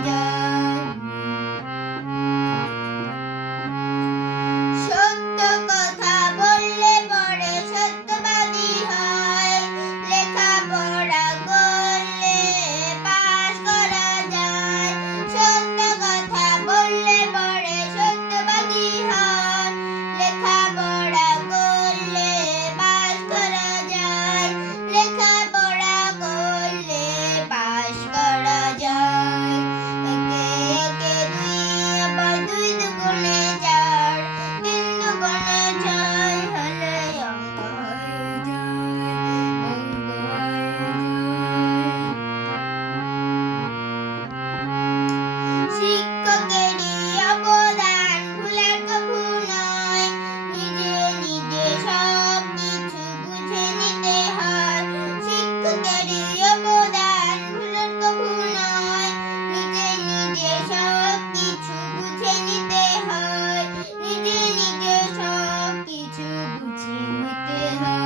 Yeah. Si me